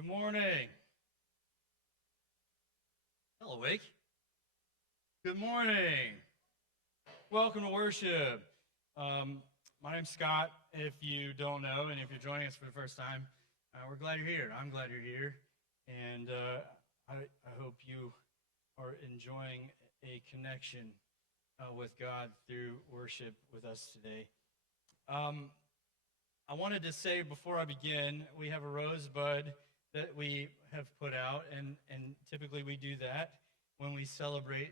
Good morning. Hello, Wake. Good morning. Welcome to worship. My name's Scott, if you don't know, and if you're joining us for the first time, we're glad you're here. I'm glad you're here, and I hope you are enjoying a connection with God through worship with us today. I wanted to say before I begin, we have a rosebud that we have put out, and typically we do that when we celebrate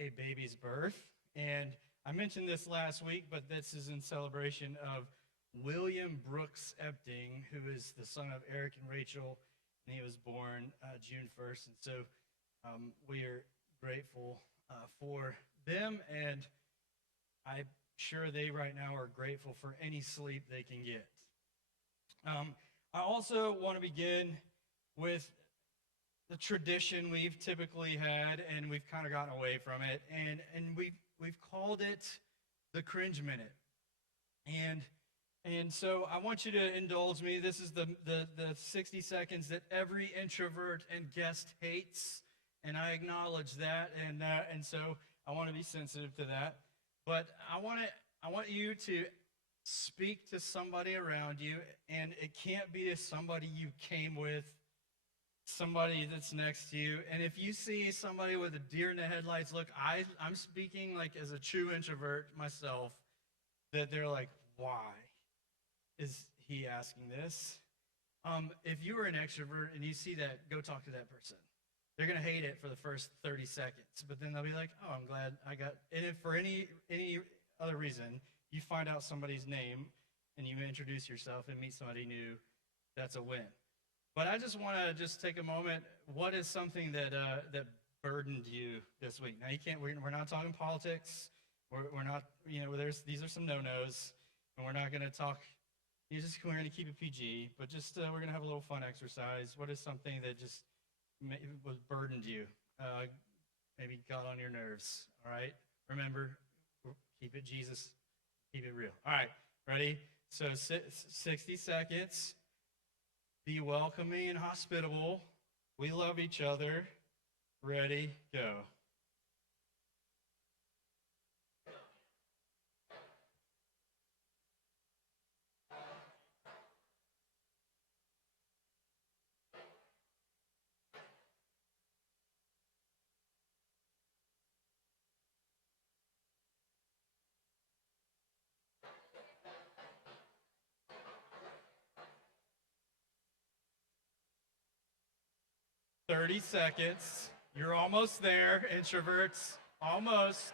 a baby's birth. And I mentioned this last week, but this is in celebration of William Brooks Epting, who is the son of Eric and Rachel, and he was born June 1st. And so we are grateful for them, and I'm sure they right now are grateful for any sleep they can get. I also want to begin with the tradition we've typically had, and we've kind of gotten away from it, and we've called it the Cringe Minute. And so I want you to indulge me. This is the 60 seconds that every introvert and guest hates, and I acknowledge that, and so I want to be sensitive to that. But I want you to speak to somebody around you, and it can't be to somebody you came with, somebody that's next to you. And if you see somebody with a deer in the headlights look, I'm speaking like as a true introvert myself, that they're like, why is he asking this? If you are an extrovert and you see that, go talk to that person. They're going to hate it for the first 30 seconds, but then they'll be like, oh, I'm glad I got, and if for any other reason, you find out somebody's name and you introduce yourself and meet somebody new, that's a win. But I just want to take a moment. What is something that burdened you this week? Now, you can't, we're not talking politics. We're not, these are some no-nos, and we're not going to talk, we're going to keep it PG, but just we're going to have a little fun exercise. What is something that just was burdened you, maybe got on your nerves? All right, remember, keep it Jesus, keep it real. All right, ready? So 60 seconds. Be welcoming and hospitable. We love each other. Ready, go. 30 seconds. You're almost there, introverts. Almost.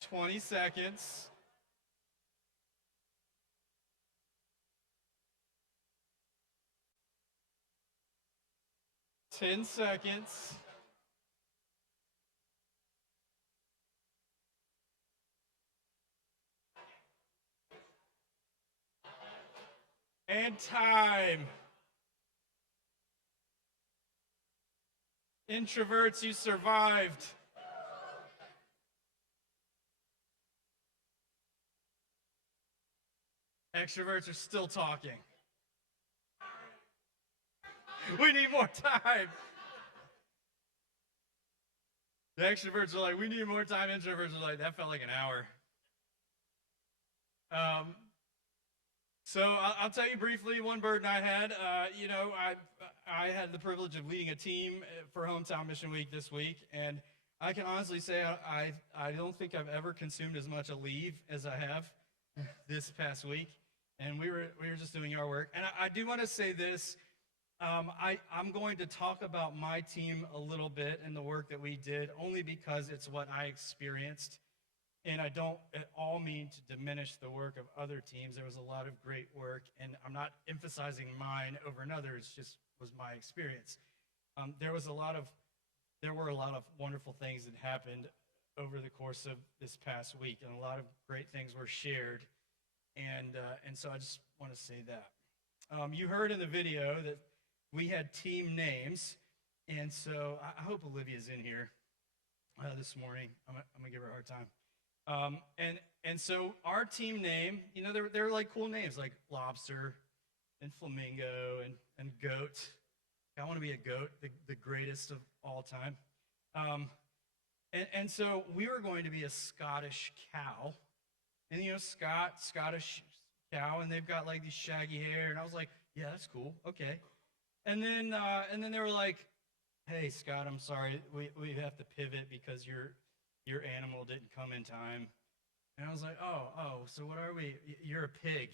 "20 seconds. "10 seconds. And time. Introverts, you survived. Extroverts are still talking. We need more time. The extroverts are like, we need more time. Introverts are like, that felt like an hour. So I'll tell you briefly one burden I had. I had the privilege of leading a team for Hometown Mission Week this week, and I can honestly say I don't think I've ever consumed as much a leave as I have this past week. And we were just doing our work. And I do want to say this. I'm going to talk about my team a little bit and the work that we did, only because it's what I experienced. And I don't at all mean to diminish the work of other teams. There was a lot of great work, and I'm not emphasizing mine over another. It just was my experience. There were a lot of wonderful things that happened over the course of this past week, and a lot of great things were shared. And so I just want to say that. You heard in the video that we had team names, and so I hope Olivia's in here this morning. I'm gonna give her a hard time. And so our team name, they're like cool names like lobster and flamingo and goat. I want to be a goat, the greatest of all time. And so we were going to be a Scottish cow. And Scottish cow, and they've got like these shaggy hair. And I was like, yeah, that's cool. Okay. And then they were like, hey, Scott, I'm sorry, we have to pivot because your animal didn't come in time. And I was like, oh, so what are we? You're a pig.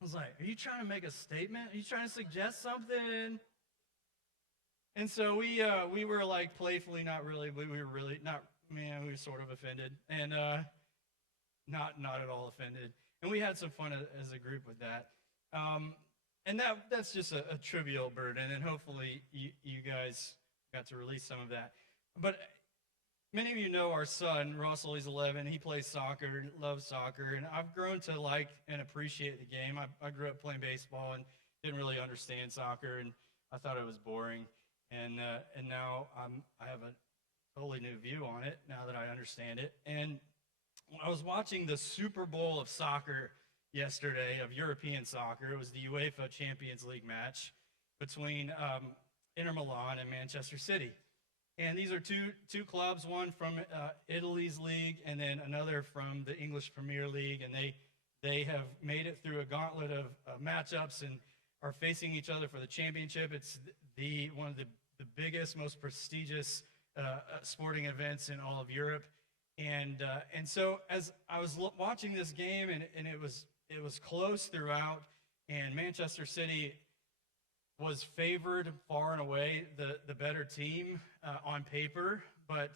I was like, are you trying to make a statement? Are you trying to suggest something? And so we were like playfully, not really, we were really not, man, we were sort of offended, and not at all offended. And we had some fun as a group with that. And that's just a trivial burden, and hopefully you guys got to release some of that. But many of you know our son, Russell, he's 11. He plays soccer, loves soccer, and I've grown to like and appreciate the game. I grew up playing baseball and didn't really understand soccer, and I thought it was boring. And now I have a totally new view on it now that I understand it. And I was watching the Super Bowl of soccer yesterday, of European soccer. It was the UEFA Champions League match between Inter Milan and Manchester City. And these are two clubs, one from Italy's league and then another from the English Premier League. And they have made it through a gauntlet of matchups and are facing each other for the championship. It's one of the biggest, most prestigious sporting events in all of Europe. And so as I was watching this game, and it was close throughout, and Manchester City was favored far and away, the better team on paper, but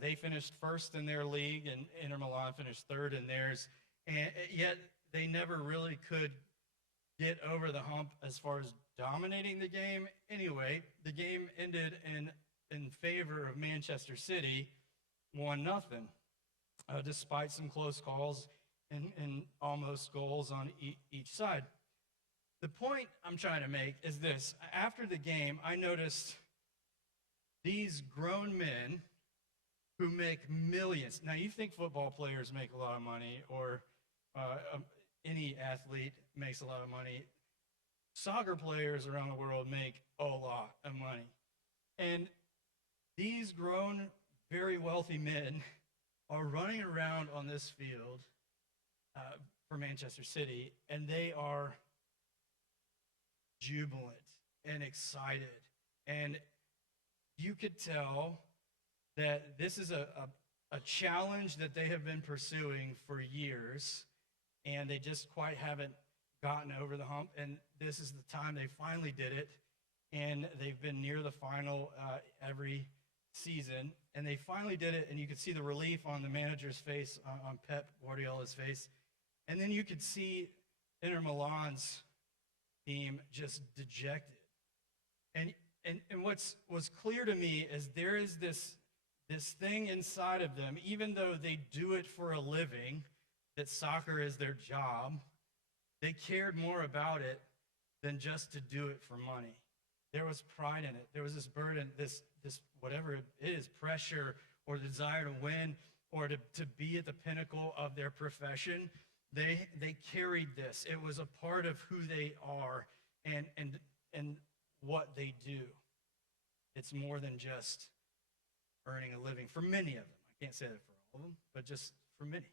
they finished first in their league, and Inter Milan finished third in theirs, and yet they never really could get over the hump as far as dominating the game. Anyway, the game ended in favor of Manchester City, 1-0, despite some close calls and almost goals on each side. The point I'm trying to make is this. After the game, I noticed these grown men who make millions. Now, you think football players make a lot of money, or any athlete makes a lot of money. Soccer players around the world make a lot of money. And these grown, very wealthy men are running around on this field for Manchester City, and they are jubilant and excited. And you could tell that this is a challenge that they have been pursuing for years, and they just quite haven't gotten over the hump. And this is the time they finally did it, and they've been near the final every season, and they finally did it, and you could see the relief on the manager's face, on Pep Guardiola's face. And then you could see Inter Milan's team just dejected. And what's clear to me is there is this thing inside of them, even though they do it for a living, that soccer is their job, they cared more about it than just to do it for money. There was pride in it. There was this burden, this whatever it is, pressure or desire to win or to be at the pinnacle of their profession. They carried this. It was a part of who they are and what they do. It's more than just earning a living for many of them. I can't say that for all of them, but just for many.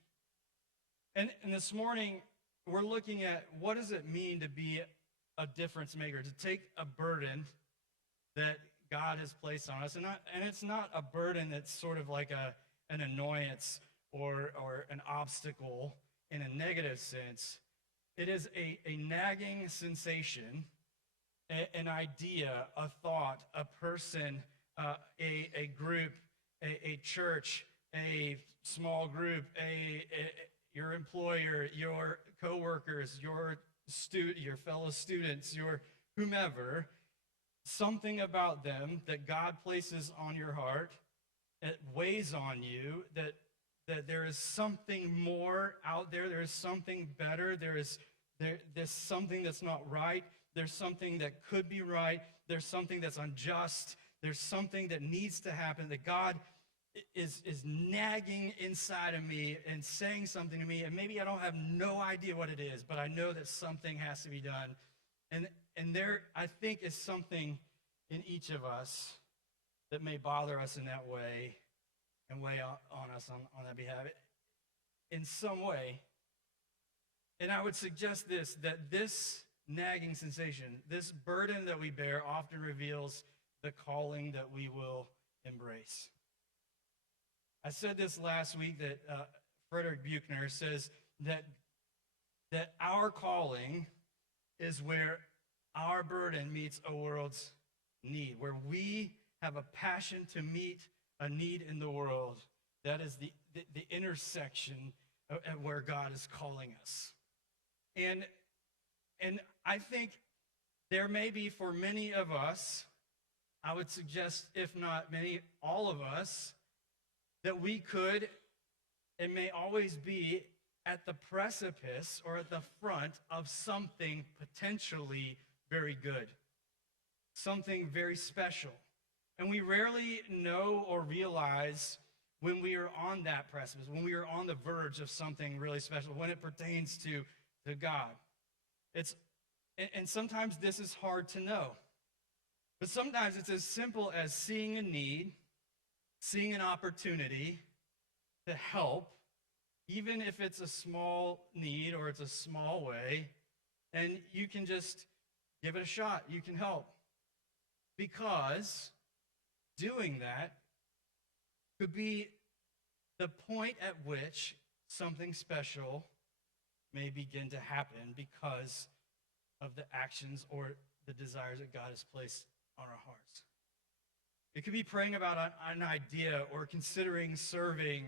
And this morning, we're looking at what does it mean to be a difference maker, to take a burden that God has placed on us. And it's not a burden that's sort of like an annoyance or an obstacle in a negative sense. It is a nagging sensation, an idea, a thought, a person, a group, a church, a small group, your employer, your coworkers, your fellow students, your whomever. Something about them that God places on your heart, it weighs on you, that there is something more out there. There is something better. There's something that's not right. There's something that could be right. there's something that's unjust. There's something that needs to happen, that God is nagging inside of me and saying something to me, and maybe I don't have no idea what it is, but I know that something has to be done. And there, I think, is something in each of us that may bother us in that way and weigh on us on that behalf in some way. And I would suggest this, that this nagging sensation, this burden that we bear often reveals the calling that we will embrace. I said this last week that Frederick Buechner says that our calling is where our burden meets a world's need, where we have a passion to meet a need in the world. That is the intersection of where God is calling us. And I think there may be, for many of us, I would suggest, if not many, all of us, that we could and may always be at the precipice or at the front of something potentially very good, something very special. And we rarely know or realize when we are on that precipice, when we are on the verge of something really special, when it pertains to God. And sometimes this is hard to know. But sometimes it's as simple as seeing a need, seeing an opportunity to help, even if it's a small need or it's a small way, and you can just give it a shot. You can help. Because doing that could be the point at which something special may begin to happen because of the actions or the desires that God has placed on our hearts. It could be praying about an idea, or considering serving,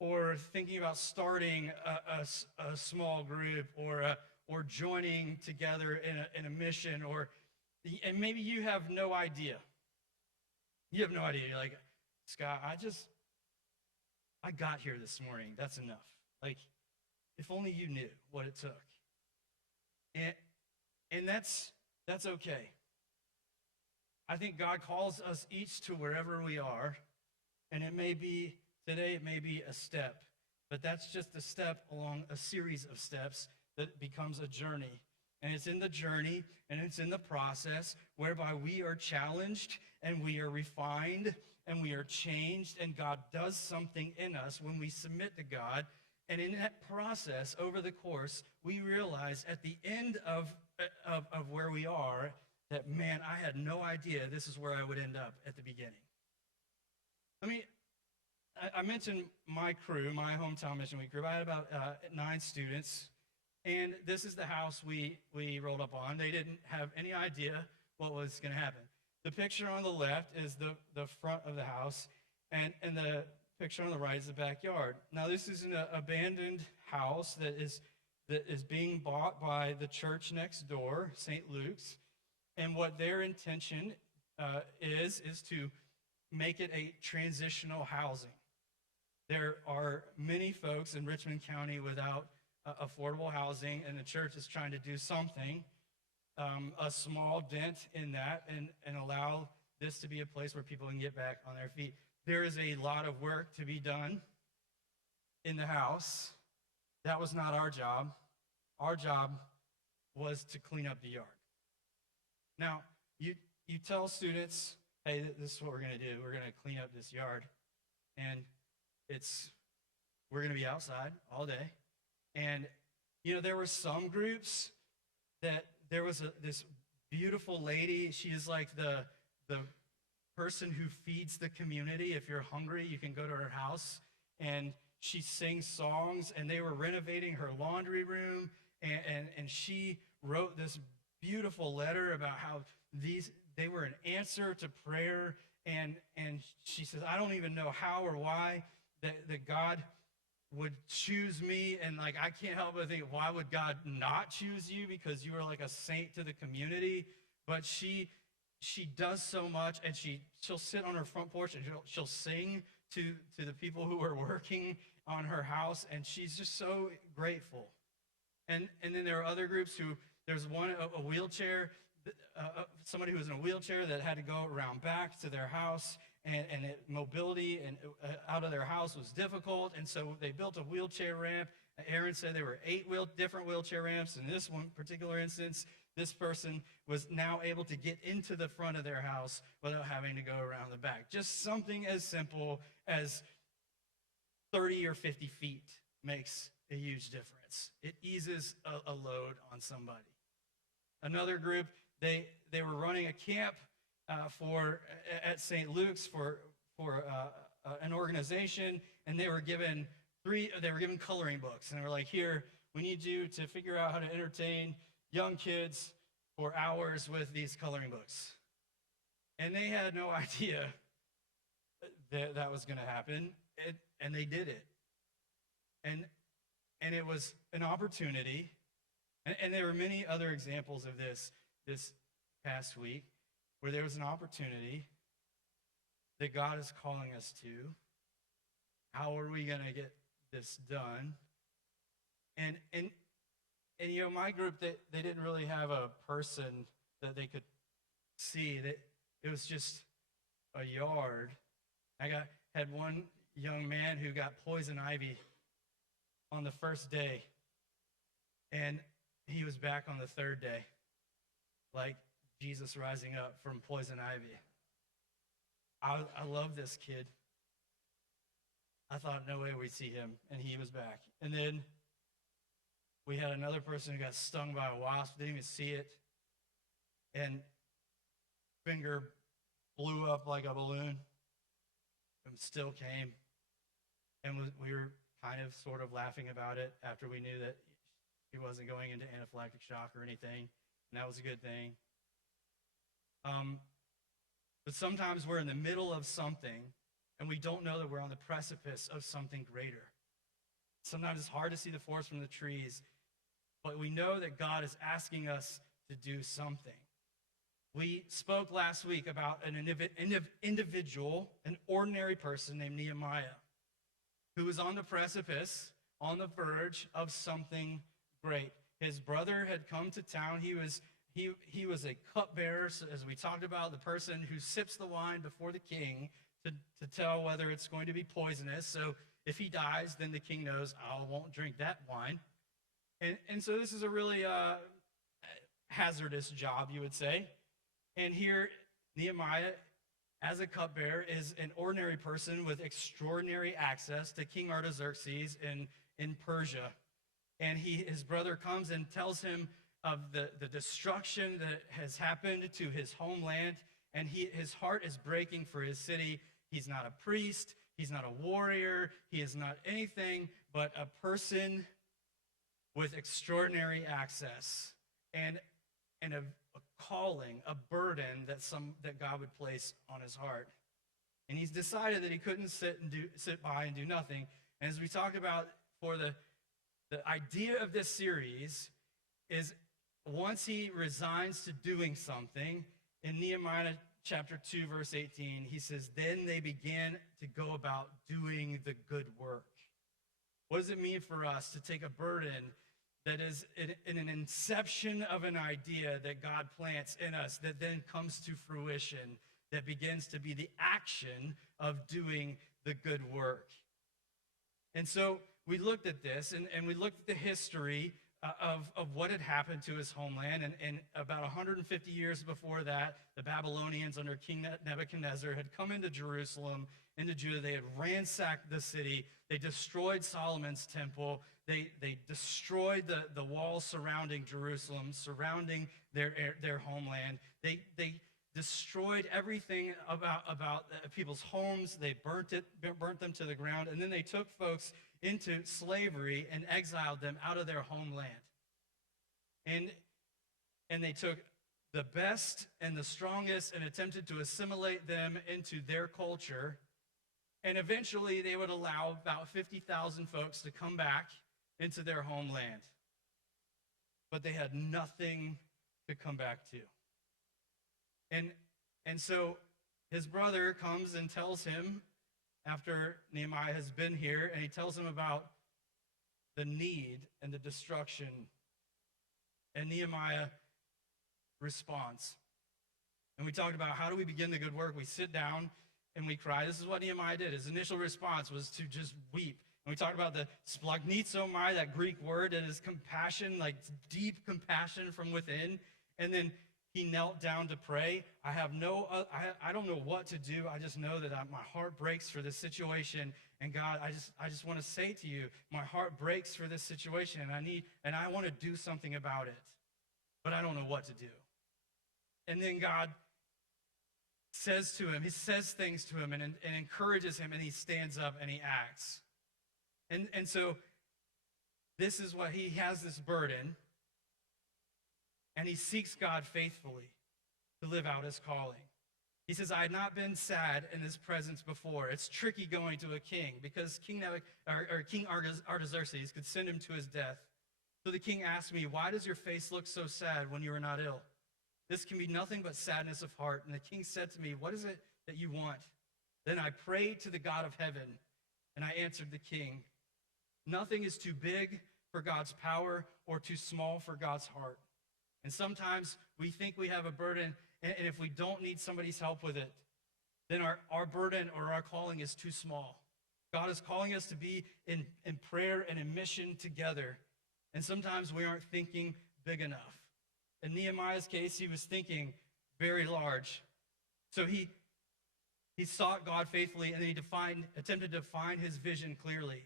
or thinking about starting a small group, or joining together in a mission, and maybe you have no idea. You have no idea. You're like, Scott, I got here this morning. That's enough. Like, if only you knew what it took. And that's okay. I think God calls us each to wherever we are, and today it may be a step, but that's just a step along a series of steps that becomes a journey. And it's in the journey, and it's in the process whereby we are challenged, and we are refined, and we are changed, and God does something in us when we submit to God. And in that process, over the course, we realize at the end of where we are that, man, I had no idea this is where I would end up at the beginning. I mentioned my crew, my hometown mission week group. I had about 9 students, and this is the house we rolled up on. They didn't have any idea what was going to happen. The picture on the left is the front of the house, and the picture on the right is the backyard. Now, this is an abandoned house that is being bought by the church next door, St. Luke's. And what their intention is to make it a transitional housing. There are many folks in Richmond County without affordable housing, and the church is trying to do something, a small dent in that, and allow this to be a place where people can get back on their feet. There is a lot of work to be done in the house. That was not our job. Our job was to clean up the yard. Now, you tell students, hey, this is what we're going to do. We're going to clean up this yard. And we're going to be outside all day. And, there were some groups that there was this beautiful lady. She is like the person who feeds the community. If you're hungry, you can go to her house. And she sings songs. And they were renovating her laundry room. And she wrote this beautiful letter about how they were an answer to prayer, and she says, I don't even know how or why that God would choose me, and I can't help but think, why would God not choose you, because you are like a saint to the community? But she does so much, and she'll sit on her front porch and she'll sing to the people who are working on her house, and she's just so grateful. And then there are other groups there's one, a wheelchair somebody who was in a wheelchair that had to go around back to their house, and mobility and out of their house was difficult, and so they built a wheelchair ramp. Aaron said there were 8 different wheelchair ramps. In this one particular instance, this person was now able to get into the front of their house without having to go around the back. Just something as simple as 30 or 50 feet makes a huge difference. It eases a load on somebody. Another group, they were running a camp at St. Luke's for an organization, and they were given coloring books, and they were like, here, we need you to figure out how to entertain young kids for hours with these coloring books. And they had no idea that was going to happen, and they did it. And it was an opportunity, and there were many other examples of this past week, where there was an opportunity that God is calling us to. How are we going to get this done? And you know, my group, they didn't really have a person that they could see. That it was just a yard. I had one young man who got poison ivy on the first day, and he was back on the third day, like Jesus rising up from poison ivy. I love this kid. I thought no way we'd see him, and he was back. And then we had another person who got stung by a wasp, didn't even see it, and finger blew up like a balloon, and still came. And we were kind of sort of laughing about it after we knew that he wasn't going into anaphylactic shock or anything, and that was a good thing. But sometimes we're in the middle of something, and we don't know that we're on the precipice of something greater. Sometimes it's hard to see the forest from the trees, but we know that God is asking us to do something. We spoke last week about an individual, an ordinary person named Nehemiah, who was on the precipice, on the verge of something great. His brother had come to town. He was a cupbearer, so as we talked about, the person who sips the wine before the king to tell whether it's going to be poisonous. So if he dies, then the king knows, I won't drink that wine. And so this is a really hazardous job, you would say. And here, Nehemiah, as a cupbearer, is an ordinary person with extraordinary access to King Artaxerxes in Persia. And his brother comes and tells him of the destruction that has happened to his homeland, and his heart is breaking for his city. He's not a priest, he's not a warrior, he is not anything but a person with extraordinary access and a calling, a burden that God would place on his heart. And he's decided that he couldn't sit by and do nothing. And as we talked about, for the idea of this series is, once he resigns to doing something, in Nehemiah chapter 2, verse 18, he says, then they began to go about doing the good work. What does it mean for us to take a burden that is in an inception of an idea that God plants in us, that then comes to fruition, that begins to be the action of doing the good work? And so we looked at this, and we looked at the history of what had happened to his homeland. And about 150 years before that, the Babylonians under King Nebuchadnezzar had come into Jerusalem, into Judah. They had ransacked the city. They destroyed Solomon's temple. They destroyed the walls surrounding Jerusalem, surrounding their homeland. They destroyed everything about people's homes. They burnt them to the ground, and then they took folks into slavery and exiled them out of their homeland. And they took the best and the strongest and attempted to assimilate them into their culture. And eventually they would allow about 50,000 folks to come back into their homeland. But they had nothing to come back to. And so his brother comes and tells him, after Nehemiah has been here, and he tells him about the need and the destruction. And Nehemiah response. And we talked about how do we begin the good work? We sit down and we cry. This is what Nehemiah did. His initial response was to just weep. And we talked about the splagnizomai, that Greek word that is compassion, like deep compassion from within. And then he knelt down to pray. I don't know what to do. I just know that my heart breaks for this situation. And God, I just want to say to you, my heart breaks for this situation, and I want to do something about it, but I don't know what to do. And then God says to him, he says things to him and encourages him, and he stands up and he acts. And so this is what he has, this burden, and he seeks God faithfully to live out his calling. He says, I had not been sad in his presence before. It's tricky going to a king because King Artaxerxes could send him to his death. So the king asked me, why does your face look so sad when you are not ill? This can be nothing but sadness of heart. And the king said to me, what is it that you want? Then I prayed to the God of heaven, and I answered the king, nothing is too big for God's power or too small for God's heart. And sometimes we think we have a burden, and if we don't need somebody's help with it, then our burden or our calling is too small. God is calling us to be in prayer and in mission together. And sometimes we aren't thinking big enough. In Nehemiah's case, he was thinking very large. So he sought God faithfully, and then he attempted to define his vision clearly.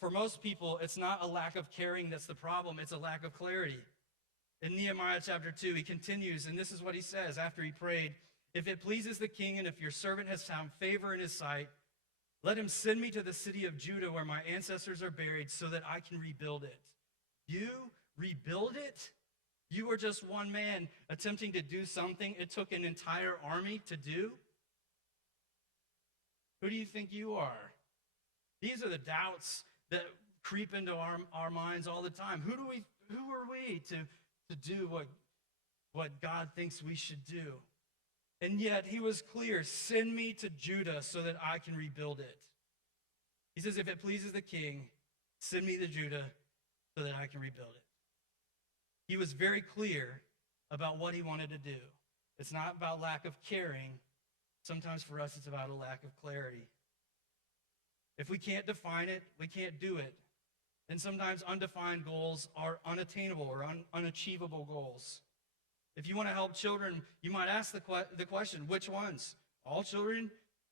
For most people, it's not a lack of caring that's the problem, it's a lack of clarity. In Nehemiah chapter 2, he continues, and this is what he says after he prayed, if it pleases the king and if your servant has found favor in his sight, let him send me to the city of Judah where my ancestors are buried so that I can rebuild it. You rebuild it? You were just one man attempting to do something it took an entire army to do? Who do you think you are? These are the doubts that creep into our minds all the time. Who are we to do what God thinks we should do? And yet he was clear, send me to Judah so that I can rebuild it. He says, if it pleases the king, send me to Judah so that I can rebuild it. He was very clear about what he wanted to do. It's not about lack of caring. Sometimes for us, it's about a lack of clarity. If we can't define it, we can't do it. And sometimes undefined goals are unattainable or unachievable goals. If you want to help children, you might ask the question, which ones? All children?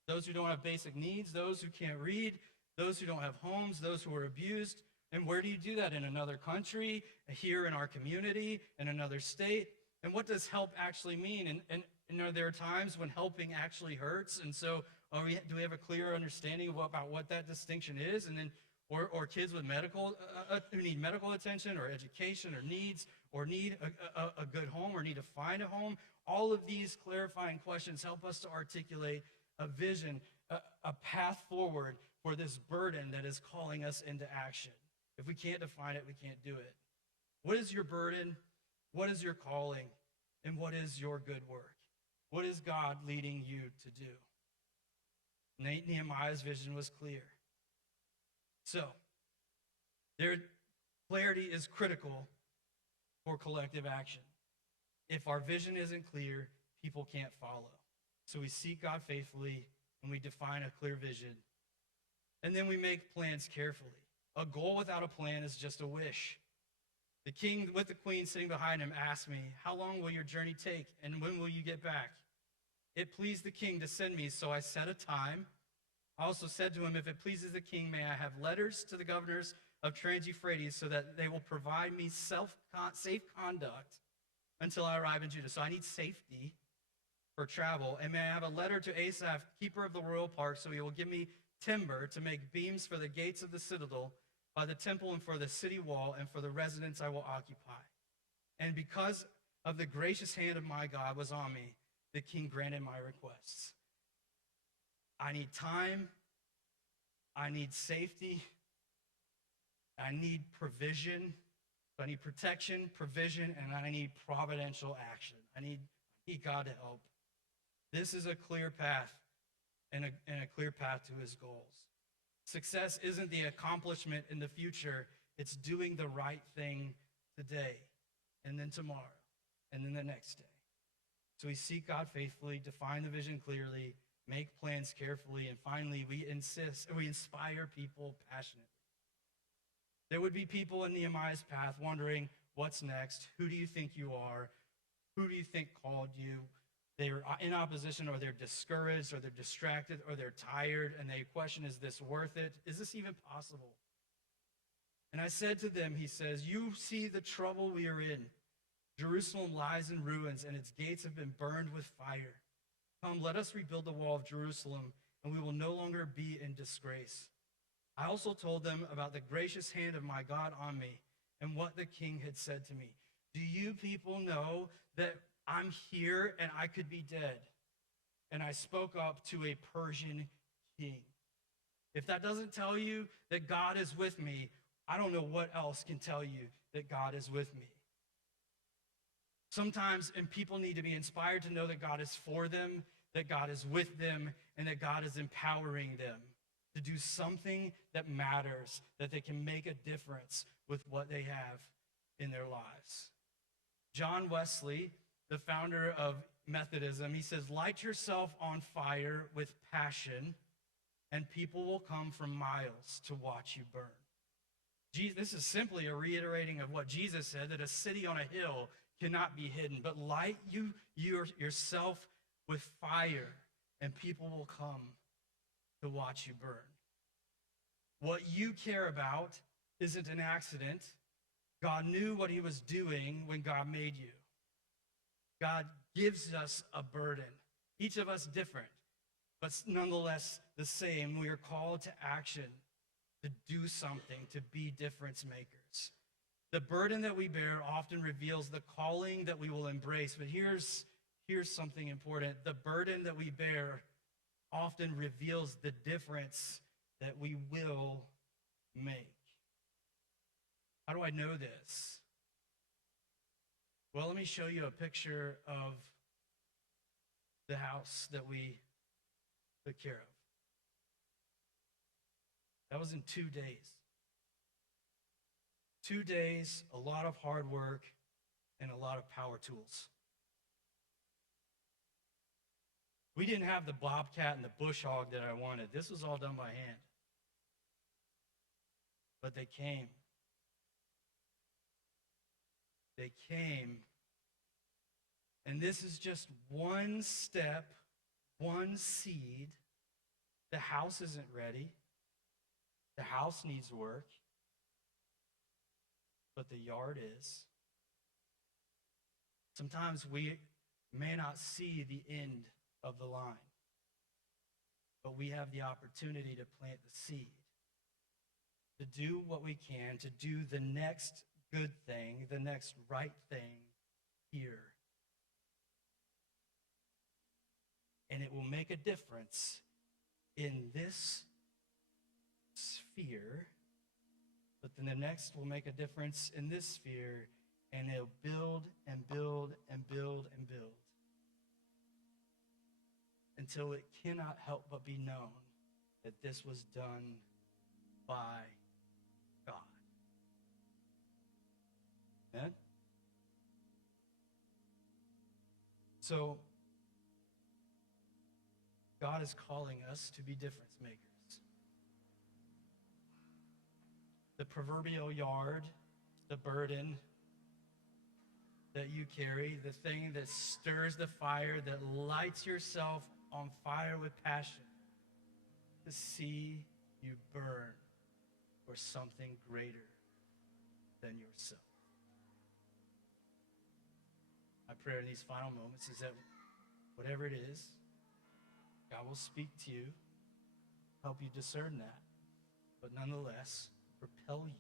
Those who don't have basic needs? Those who can't read? Those who don't have homes? Those who are abused? And where do you do that? In another country? Here in our community? In another state? And what does help actually mean? And are there times when helping actually hurts? And so do we have a clear understanding about what that distinction is? And then, or kids with who need medical attention or education or needs or need a good home or need to find a home? All of these clarifying questions help us to articulate a vision, a path forward for this burden that is calling us into action. If we can't define it, we can't do it. What is your burden? What is your calling? And what is your good work? What is God leading you to do? Nehemiah's vision was clear. So, clarity is critical for collective action. If our vision isn't clear, people can't follow. So we seek God faithfully, and we define a clear vision. And then we make plans carefully. A goal without a plan is just a wish. The king with the queen sitting behind him asked me, how long will your journey take, and when will you get back? It pleased the king to send me, so I set a time. I also said to him, if it pleases the king, may I have letters to the governors of Trans-Euphrates so that they will provide me safe conduct until I arrive in Judah. So I need safety for travel. And may I have a letter to Asaph, keeper of the royal park, so he will give me timber to make beams for the gates of the citadel, by the temple and for the city wall, and for the residence I will occupy. And because of the gracious hand of my God was on me, the king granted my requests. I need time. I need safety. I need provision. I need protection, provision, and I need providential action. I need God to help. This is a clear path and a clear path to his goals. Success isn't the accomplishment in the future. It's doing the right thing today and then tomorrow and then the next day. So we seek God faithfully, define the vision clearly, make plans carefully, and finally we inspire people passionately. There would be people in Nehemiah's path wondering, what's next? Who do you think you are? Who do you think called you? They're in opposition, or they're discouraged, or they're distracted, or they're tired, and they question, is this worth it? Is this even possible? And I said to them, he says, you see the trouble we are in. Jerusalem lies in ruins, and its gates have been burned with fire. Come, let us rebuild the wall of Jerusalem, and we will no longer be in disgrace. I also told them about the gracious hand of my God on me, and what the king had said to me. Do you people know that I'm here and I could be dead? And I spoke up to a Persian king. If that doesn't tell you that God is with me, I don't know what else can tell you that God is with me. Sometimes, and people need to be inspired to know that God is for them, that God is with them, and that God is empowering them to do something that matters, that they can make a difference with what they have in their lives. John Wesley, the founder of Methodism, he says, light yourself on fire with passion, and people will come from miles to watch you burn. This is simply a reiterating of what Jesus said, that a city on a hill cannot be hidden, but light yourself with fire, and people will come to watch you burn. What you care about isn't an accident. God knew what he was doing when God made you. God gives us a burden, each of us different, but nonetheless the same. We are called to action, to do something, to be difference makers. The burden that we bear often reveals the calling that we will embrace, but here's something important. The burden that we bear often reveals the difference that we will make. How do I know this? Well, let me show you a picture of the house that we took care of. That was in 2 days. 2 days, a lot of hard work, and a lot of power tools. We didn't have the bobcat and the bush hog that I wanted. This was all done by hand. But they came. They came. And this is just one step, one seed. The house isn't ready. The house needs work. But the yard is. Sometimes we may not see the end of the line, but we have the opportunity to plant the seed, to do what we can, to do the next good thing, the next right thing here. And it will make a difference in this sphere, but then the next will make a difference in this sphere, and it'll build and build and build and build until it cannot help but be known that this was done by God. Amen? So, God is calling us to be difference makers. The proverbial yard, the burden that you carry, the thing that stirs the fire, that lights yourself on fire with passion, to see you burn for something greater than yourself. My prayer in these final moments is that whatever it is, God will speak to you, help you discern that, but nonetheless, propel you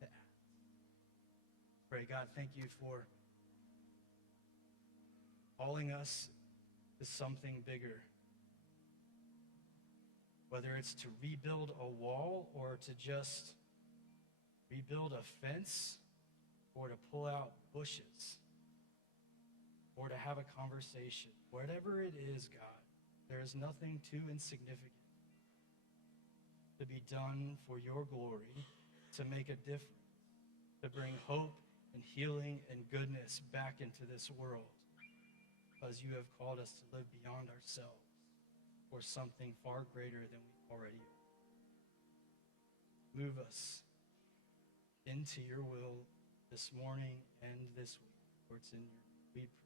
to act. Pray, God, thank you for calling us to something bigger. Whether it's to rebuild a wall or to just rebuild a fence or to pull out bushes or to have a conversation. Whatever it is, God, there is nothing too insignificant to be done for your glory, to make a difference, to bring hope and healing and goodness back into this world, because you have called us to live beyond ourselves for something far greater than we already are. Move us into your will this morning and this week. For it's in your name we pray.